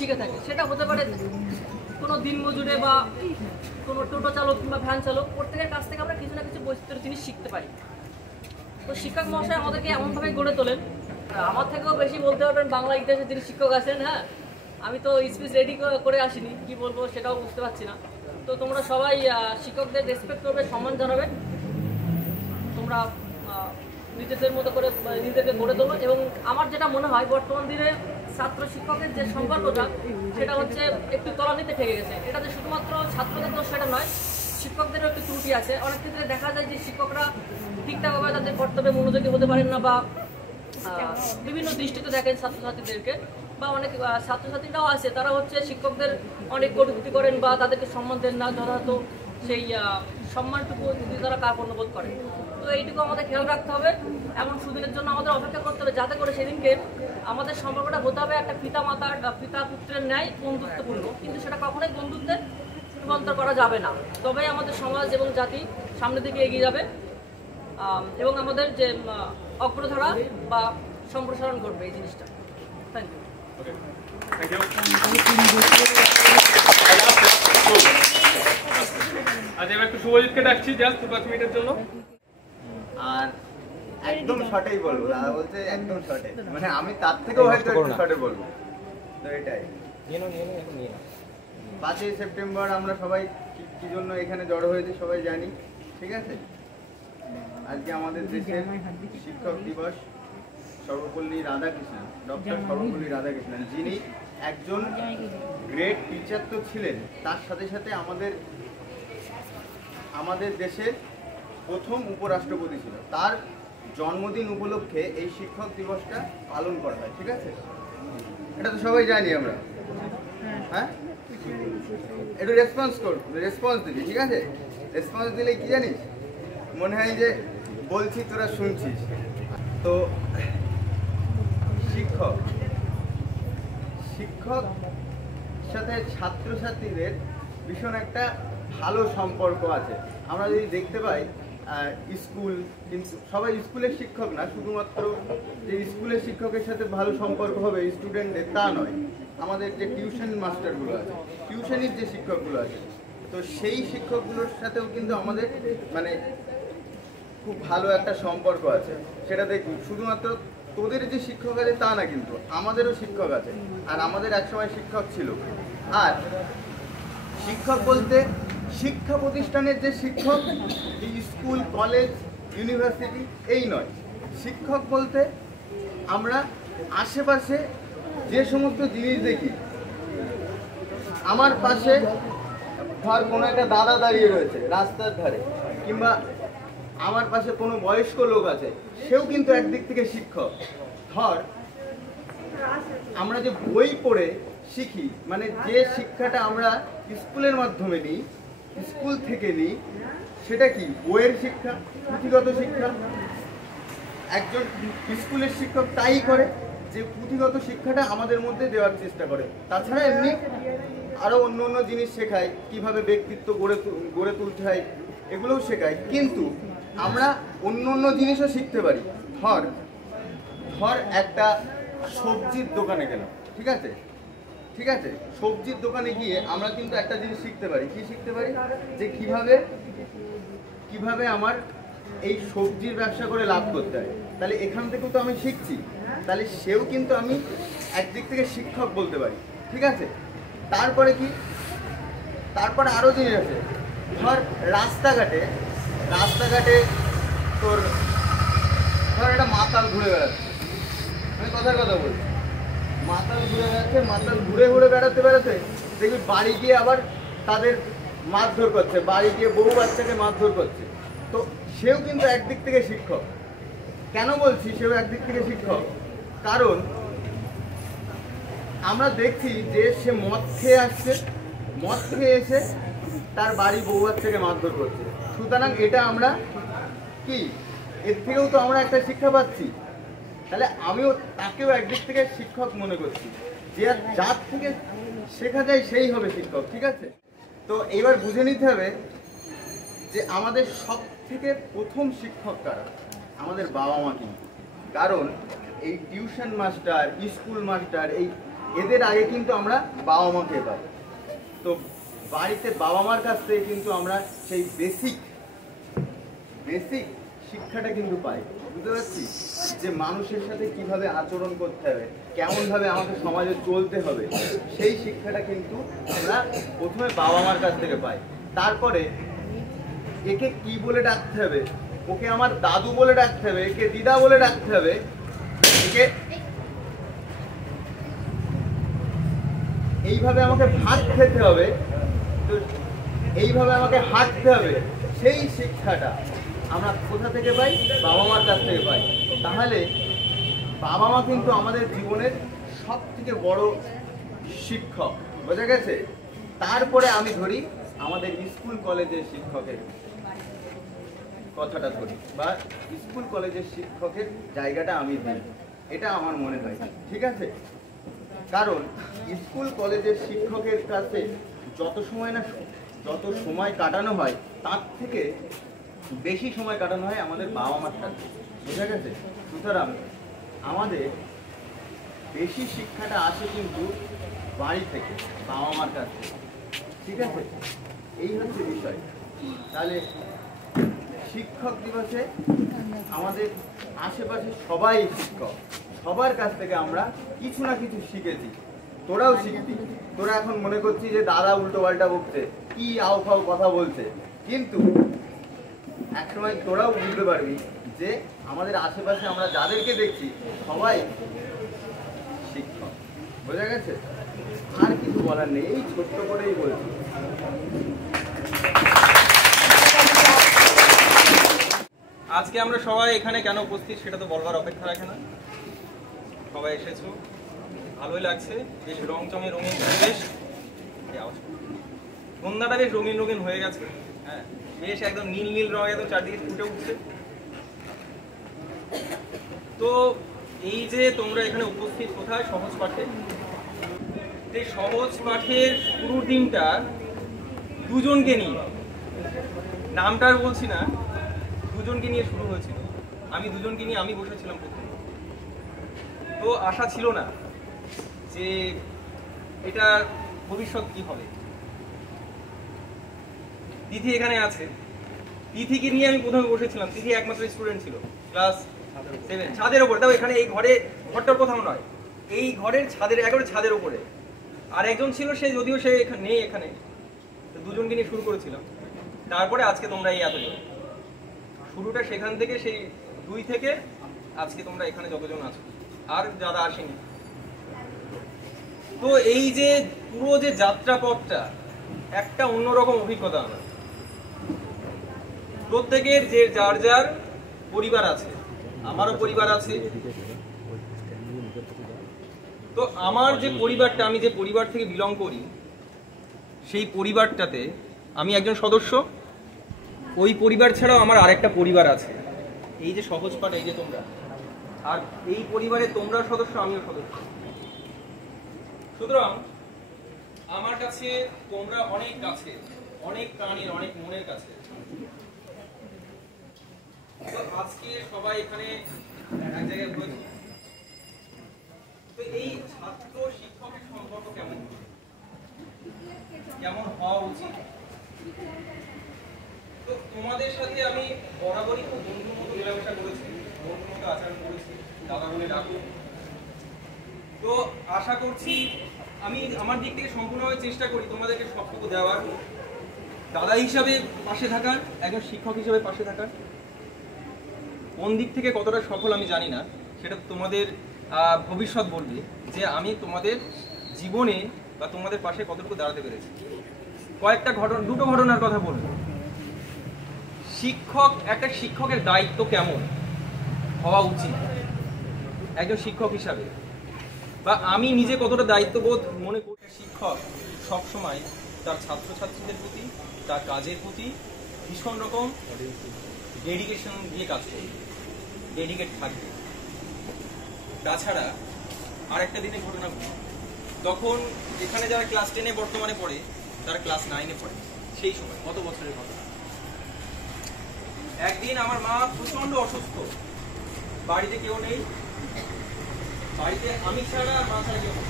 শিখে থাকে। সেটা হতে পারে কোনো দিনমজুরে বা কোনো টোটো চালক কিংবা ভ্যান চালক, প্রত্যেকের কাছ থেকে আমরা কিছু না কিছু বৈচিত্র্য জিনিস শিখতে পারি। তো শিক্ষক মহাশয় আমাদেরকে এমনভাবে গড়ে তোলেন, আমার থেকেও বেশি বলতে পারবেন বাংলা ইতিহাসের যিনি শিক্ষক আছেন। হ্যাঁ, আমি তো স্পিচ রেডি করে আসিনি, কি বলবো সেটাও বুঝতে পারছি না। তো তোমরা সবাই শিক্ষকদের রেসপেক্ট করবে, সম্মান জানাবে, তোমরা নিজেদের মতো করে নিজেদেরকে গড়ে তোলো। এবং আমার যেটা মনে হয় বর্তমান দিনে ছাত্র শিক্ষকের যে সম্পর্কটা, সেটা হচ্ছে একটু তলানিতে ঠেকে গেছে। এটা যে শুধুমাত্র ছাত্রদের দোষ সেটা নয়, শিক্ষকদেরও একটু ত্রুটি আছে। অনেক ক্ষেত্রে দেখা যায় যে শিক্ষকরা ঠিকঠাকভাবে তাদের কর্তব্যে মনোযোগী হতে পারেন না, বা বিভিন্ন দৃষ্টিতে দেখেন ছাত্রছাত্রীদেরকে, বা অনেক ছাত্রছাত্রীরাও আছে তারা হচ্ছে শিক্ষকদের অনেক কটূক্তি করেন বা তাদেরকে সম্মান দেন না, যথাযথ সেই সম্মানটুকু যদি তারা কার্পণ্য বোধ করে। তো এইটুকু আমাদের খেয়াল রাখতে হবে। এমন সুদিনের জন্য আমাদের অপেক্ষা করতে হবে, যাতে করে সেদিনকে আমাদের সম্পর্কটা হতে হবে একটা পিতা পুত্রের ন্যায় বন্ধুত্বপূর্ণ, কিন্তু সেটা কখনোই বন্ধুত্বে রূপান্তর করা যাবে না। তবেই আমাদের সমাজ এবং জাতি সামনের দিকে এগিয়ে যাবে এবং আমাদের যে অগ্রধারা বা সম্প্রসারণ করবে এই জিনিসটা। Thank you. আচ্ছা, এবার একটু শুভজিৎকে ডাকছি জাস্ট 5 মিনিটের জন্য। আর একদম শর্টেই বলবো, দাদা বলছে একদম শর্টে, মানে আমি তার থেকেও হয়তো একটু শর্টে বলবো। তো এটাই 5ই সেপ্টেম্বর আমরা সবাই কি জন্য এখানে জড়ো হয়েছি সবাই জানি, ঠিক আছে? আজকে আমাদের দেশের শিক্ষক দিবস। সর্বপল্লী রাধাকৃষ্ণন, ডক্টর সর্বপল্লী রাধাকৃষ্ণন, যিনি একজন গ্রেট টিচার তো ছিলেন, তার সাথে সাথে আমাদের দেশের প্রথম উপরাষ্ট্রপতি ছিল। তার জন্মদিন উপলক্ষে এই শিক্ষক দিবসটা পালন করা হয়, ঠিক আছে? এটা তো সবাই জানি আমরা। হ্যাঁ, একটু রেসপন্স দিবি, ঠিক আছে? রেসপন্স দিলে কি জানিস, মনে হয় যে বলছি তোরা শুনছিস। তো শিক্ষক সাথে ছাত্রছাত্রীদের ভীষণ একটা ভালো সম্পর্ক আছে। আমরা যদি দেখতে পাই স্কুল, কিন্তু সবাই স্কুলের শিক্ষক না, শুধুমাত্র যে স্কুলের শিক্ষকের সাথে ভালো সম্পর্ক হবে স্টুডেন্টদের তা নয়। আমাদের যে টিউশন মাস্টারগুলো আছে, টিউশনির যে শিক্ষকগুলো আছে, তো সেই শিক্ষকগুলোর সাথেও কিন্তু আমাদের মানে খুব ভালো একটা সম্পর্ক আছে। সেটা দেখুন, শুধুমাত্র তোদের যে শিক্ষক আছে তা না, কিন্তু আমাদেরও শিক্ষক আছে, আর আমাদের একসময় শিক্ষক ছিল। আর শিক্ষক বলতে শিক্ষা প্রতিষ্ঠানের যে শিক্ষক, স্কুল, কলেজ, ইউনিভার্সিটি এই নয়। শিক্ষক বলতে আমরা আশেপাশে যে সমস্ত জিনিস দেখি, আমার পাশে ধর কোনো একটা দাদা দাঁড়িয়ে রয়েছে রাস্তার ধারে, কিংবা আমার পাশে কোনো বয়স্ক লোক আছে, সেও কিন্তু একদিক থেকে শিক্ষক। ধর আমরা যে বই পড়ে শিখি, মানে যে শিক্ষাটা আমরা স্কুলের মাধ্যমে নিই, স্কুল থেকে নিই, সেটা কি বইয়ের শিক্ষা, পুঁথিগত শিক্ষা। একজন স্কুলের শিক্ষক তাই করে যে পুঁথিগত শিক্ষাটা আমাদের মধ্যে দেওয়ার চেষ্টা করে। তাছাড়া এমনি আরও অন্য জিনিস শেখায়, কিভাবে ব্যক্তিত্ব গড়ে তুলতে হয়, এগুলোও শেখায়। কিন্তু আমরা অন্য জিনিসও শিখতে পারি। ধর একটা সবজির দোকানে গেলাম, ঠিক আছে? সবজির দোকানে গিয়ে আমরা কিন্তু একটা জিনিস শিখতে পারি। কি শিখতে পারি? যে কিভাবে আমার এই সবজির ব্যবসা করে লাভ করতে হয়। তাহলে এখান থেকেও তো আমি শিখছি, তাহলে সেও কিন্তু আমি একদিক থেকে শিক্ষক বলতে পারি, ঠিক আছে? তারপরে আরও জিনিস আছে। ধর রাস্তাঘাটে তোর একটা মাতাল ঘুরে বেড়াচ্ছে, আমি কথার কথা বলছি, মাতাল ঘুরে বেড়াতে দেখবি বাড়ি গিয়ে আবার তাদের মারধর করছে, বাড়ি গিয়ে বহু বাচ্চাকে মারধর করছে। তো সেও কিন্তু একদিক থেকে শিক্ষক। কেন বলছি সেও একদিক থেকে শিক্ষক? কারণ আমরা দেখছি যে সে মদ খেয়ে এসে তার বাড়ি বহু বাচ্চাকে মারধর করছে। সুতরাং এটা আমরা কি, এর থেকেও তো আমরা একটা শিক্ষা পাচ্ছি। তাহলে আমিও তাকেও একদিক থেকে শিক্ষক মনে করছি, যে যার থেকে শেখা যায় সেই হবে শিক্ষক, ঠিক আছে? তো এইবার বুঝে নিতে হবে যে আমাদের সব থেকে প্রথম শিক্ষক কারা? আমাদের বাবা মা। কিন্তু কারণ এই টিউশন মাস্টার, স্কুল মাস্টার, এই এদের আগে কিন্তু আমরা বাবা মাকে পাই। তো বাড়িতে বাবা মার কাছ থেকে কিন্তু আমরা সেই বেসিক শিক্ষাটা কিন্তু পাই। বুঝতে পারছি যে মানুষের সাথে কিভাবে আচরণ করতে হবে, কেমনভাবে আমাকে সমাজে চলতে হবে, সেই শিক্ষাটা কিন্তু আমরা প্রথমে বাবা মার কাছ থেকে পাই। তারপরে একে কি বলে ডাকতে হবে, ওকে আমার দাদু বলে ডাকতে হবে, একে দিদা বলে ডাকতে হবে, একে এইভাবে আমাকে ভাত খেতে হবে, তো এইভাবে আমাকে হাঁটতে হবে, সেই শিক্ষাটা আমরা কোথা থেকে পাই? বাবা মার কাছ থেকে পাই। তাহলে বাবা মা কিন্তু আমাদের জীবনের সব থেকে বড় শিক্ষক, বোঝা গেছে? তারপরে আমি ধরি আমাদের স্কুল কলেজের শিক্ষকের কথাটা ধরি, বা স্কুল কলেজের শিক্ষকের জায়গাটা আমি দিই, এটা আমার মনে হয়, ঠিক আছে? কারণ স্কুল কলেজের শিক্ষকের কাছে যত সময় কাটানো হয় তার থেকে বেশি সময় কাটানো হয় আমাদের বাবা মার সাথে, বোঝা গেছে? সুতরাং আমাদের বেশি শিক্ষাটা আসে কিন্তু বাড়ি থেকে, বাবা মার কাছ থেকে, ঠিক আছে? এই হচ্ছে বিষয়। তাহলে শিক্ষক দিবসে আমাদের আশেপাশে সবাই শিক্ষক, সবার কাছ থেকে আমরা কিছু না কিছু শিখেছি। তোরাও শিখবি। তোরা এখন মনে করছিস যে দাদা উল্টো পাল্টা বকছে, কি আও ফাও কথা বলছে, কিন্তু একসময় তোরাও বুঝতে পারবি যে আমাদের আশেপাশে আমরা যাদেরকে দেখছি সবাই শিক্ষক, বোঝা গেছে? আর কিছু বলার নেই, এই ছোট্ট করেই বলছি। আজকে আমরা সবাই এখানে কেন উপস্থিত সেটা তো বলবার অপেক্ষা রাখে না। সবাই এসেছো, ভালোই লাগছে, বেশ রংচঙে রঙিন পরিবেশ। সন্ধ্যাটা বেশ রঙিন রঙিন হয়ে গেছে, হ্যাঁ, বেশ একদম নীল নীল রঙ একদম চারদিকে ফুটে উঠছে। তো এই যে তোমরা এখানে উপস্থিত কোথায়? সহজ পাঠে। এই সহজ পাঠের শুরুর দিনটা দুজনকে নিয়ে, নামটা আর বলছি না, দুজনকে নিয়ে শুরু হয়েছিল। আমি দুজনকে নিয়ে আমি বসেছিলাম প্রথমে। তো আশা ছিল না যে এটা ভবিষ্যৎ কি হবে। তিথি এখানে আছে, তিথিকে নিয়ে আমি প্রথমে বসেছিলাম। তিথি একমাত্র স্টুডেন্ট ছিল, ক্লাস 7, ছাদের ওপরে। তাও এখানে এই ঘরটার কোথাও নয়, এই ঘরের একেবারে ছাদের ওপরে। আর একজন ছিল, সে যদিও সে নেই এখানে। দুজনকে নিয়ে শুরু করেছিলাম। তারপরে আজকে তোমরা এই এতজন, শুরুটা সেখান থেকে, সেই 2 থেকে আজকে তোমরা এখানে যতজন আছো, আর যারা আসেনি। তো এই যে পুরো যে যাত্রাপথটা একটা অন্যরকম অভিজ্ঞতা। আমার প্রত্যেকের যে যার যার পরিবার আছে, আমারও পরিবার আছে। তো আমার যে পরিবারটা, আমি যে পরিবার থেকে বিলং করি, সেই পরিবারটাতে আমি একজন সদস্য। ওই পরিবার ছাড়াও আমার আরেকটা পরিবার আছে, এই যে সহজ পাঠ, এই যে তোমরা। আর এই পরিবারে তোমরা সদস্য, আমিও সদস্য। সুতরাং আমার কাছে তোমরা অনেক কাছে, অনেক প্রাণীর, অনেক মনের কাছে। তো আজকে সবাই এখানে এক জায়গায় হয়েছে। তো এই ছাত্র শিক্ষকের সম্পর্ক কেমন হওয়া উচিত? তো তোমাদের সাথে আমি বরাবরই খুব বন্ধুর মতো মেলামেশা করেছি, বন্ধুর মতো আচরণ করেছি, দাদা বলে ডাকো। তো আশা করছি আমি আমার দিক থেকে সম্পূর্ণভাবে চেষ্টা করি তোমাদেরকে সবটুকু দেওয়ার, দাদা হিসাবে পাশে থাকার, একজন শিক্ষক হিসাবে পাশে থাকার। কোন দিক থেকে কতটা সফল আমি জানি না, সেটা তোমাদের ভবিষ্যৎ বলবে যে আমি তোমাদের জীবনে বা তোমাদের পাশে কতটুকু দাঁড়াতে পেরেছি। দুটো ঘটনার কথা বলবো। একটা শিক্ষকের দায়িত্ব কেমন হওয়া উচিত একজন শিক্ষক হিসাবে, বা আমি নিজে কতটা দায়িত্ববোধ মনে করি। শিক্ষক সবসময় তার ছাত্রছাত্রীদের প্রতি, তার কাজের প্রতি ভীষণ রকম ডেডিকেশন দিয়ে কাজ করবে, ডেডিকেট থাকবে। তাছাড়া আরেকটা দিনের ঘটনা, তখন এখানে যারা ক্লাস 10-এ বর্তমানে পড়ে, তারা ক্লাস 9-এ পড়ে। সেই সময় কত বছরের ঘটনা। একদিন আমার মা প্রচন্ড অসুস্থ, বাড়িতে কেউ নেই, বাড়িতে আমি ছাড়া আর মা ছাড়া কেউ নেই।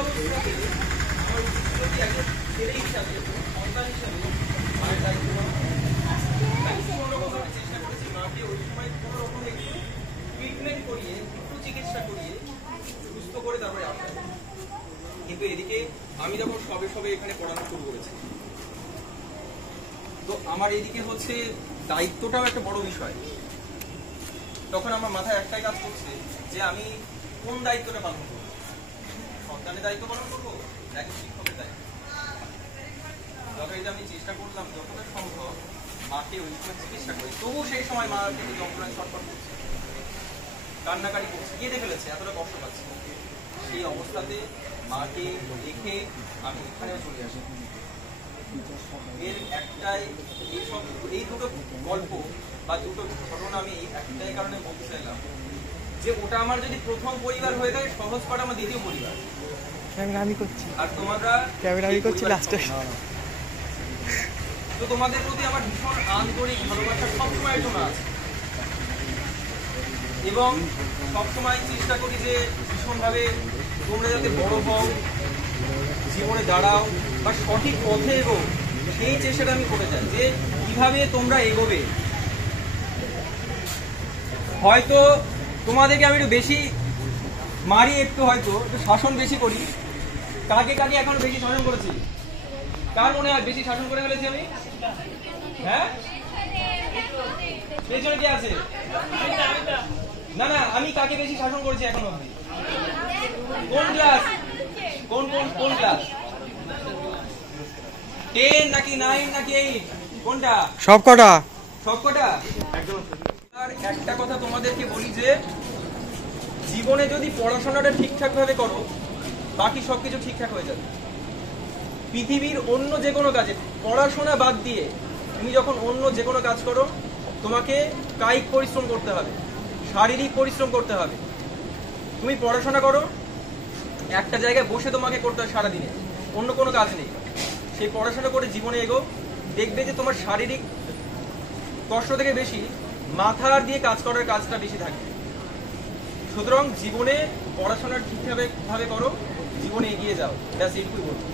অবস্থাতে আমার উচিত ছিল কি একজন ছেলে হিসাবে, সন্তান হিসাবে মায়ের দায়িত্ব নেওয়া। আমি কোনোরকমভাবে চেষ্টা করেছি মাকে ওই সময় কোনোরকম একটু ট্রিটমেন্ট করিয়ে, একটু চিকিৎসা করিয়ে সুস্থ করে তারপরে আসা। কিন্তু এদিকে আমি যখন সবে সবে এখানে পড়ানো শুরু করেছি, তো আমার এদিকে হচ্ছে দায়িত্বটাও একটা বড় বিষয়। তখন আমার মাথায় একটাই কাজ করছে যে আমি কোন দায়িত্বটা পালন করবো, সন্তানের দায়িত্ব পালন করবো নাকি শিক্ষকের দায়িত্ব। যথারীতি আমি চেষ্টা করলাম যতটা সম্ভব মাকে ওই সময় চিকিৎসা করি, তবুও সেই সময় মা কিন্তু যন্ত্রণায় ছটফট করছে, কান্নাকাটি করছে, কেঁদে ফেলেছে, এতটা কষ্ট পাচ্ছে। সেই অবস্থাতে মাকে রেখে আমি এখানেও চলে আসি। এর একটাই এই দুটো গল্প বা দুটো ঘটনা আমি একটাই কারণে বলতে চাইলাম যে ওটা আমার যদি প্রথম পরিবার হয়ে যায়, সহজ পাঠ আমার দ্বিতীয় পরিবার। আমি করছি আর তোমরা আমি করছি লাস্টে। তো তোমাদের প্রতি আমার ভীষণ আন্তরিক ভালোবাসা সবসময়ের জন্য আছে এবং সবসময় চেষ্টা করি যে ভীষণভাবে তোমরা যাতে বড় হও, জীবনে দাঁড়াও বা সঠিক পথে এগো, সেই চেষ্টাটা আমি করে যাই যে কিভাবে তোমরা এগোবে। হয়তো তোমাদেরকে আমি একটু বেশি মারি, একটু হয়তো একটু শাসন বেশি করি। কাকে কাকে এখন বেশি শাসন করেছি? কার মনে হয় বেশি শাসন করে ফেলেছি আমি? হ্যাঁ, পেছনে কি আছে? না না, আমি কাকে বেশি শাসন করেছি এখন অবধি? কোন ক্লাস? কোন কোন কোন ক্লাস? 10 নাকি 9 নাকি 8? কোনটা? সবকটা। সবকটা? আর একটা কথা তোমাদেরকে বলি যে জীবনে যদি পড়াশোনাটা ঠিকঠাক ভাবে করো, বাকি সবকিছু ঠিকঠাক হয়ে যাবে। পৃথিবীর অন্য যে কোনো কাজে পড়াশোনা বাদ দিয়ে তুমি যখন অন্য যে কোনো কাজ করো, তোমাকে কায়িক পরিশ্রম করতে হবে, শারীরিক পরিশ্রম করতে হবে। তুমি পড়াশোনা করো, একটা জায়গায় বসে তোমাকে করতে হয় সারাদিনে, অন্য কোনো কাজ নেই। সেই পড়াশোনা করে জীবনে এগো, দেখবে যে তোমার শারীরিক কষ্ট থেকে বেশি মাথার দিয়ে কাজ করার কাজটা বেশি থাকে। সুতরাং জীবনে পড়াশোনা ঠিকঠাক ভাবে করো, জীবনে এগিয়ে যাও। ব্যাস এইটুকুই বলবো।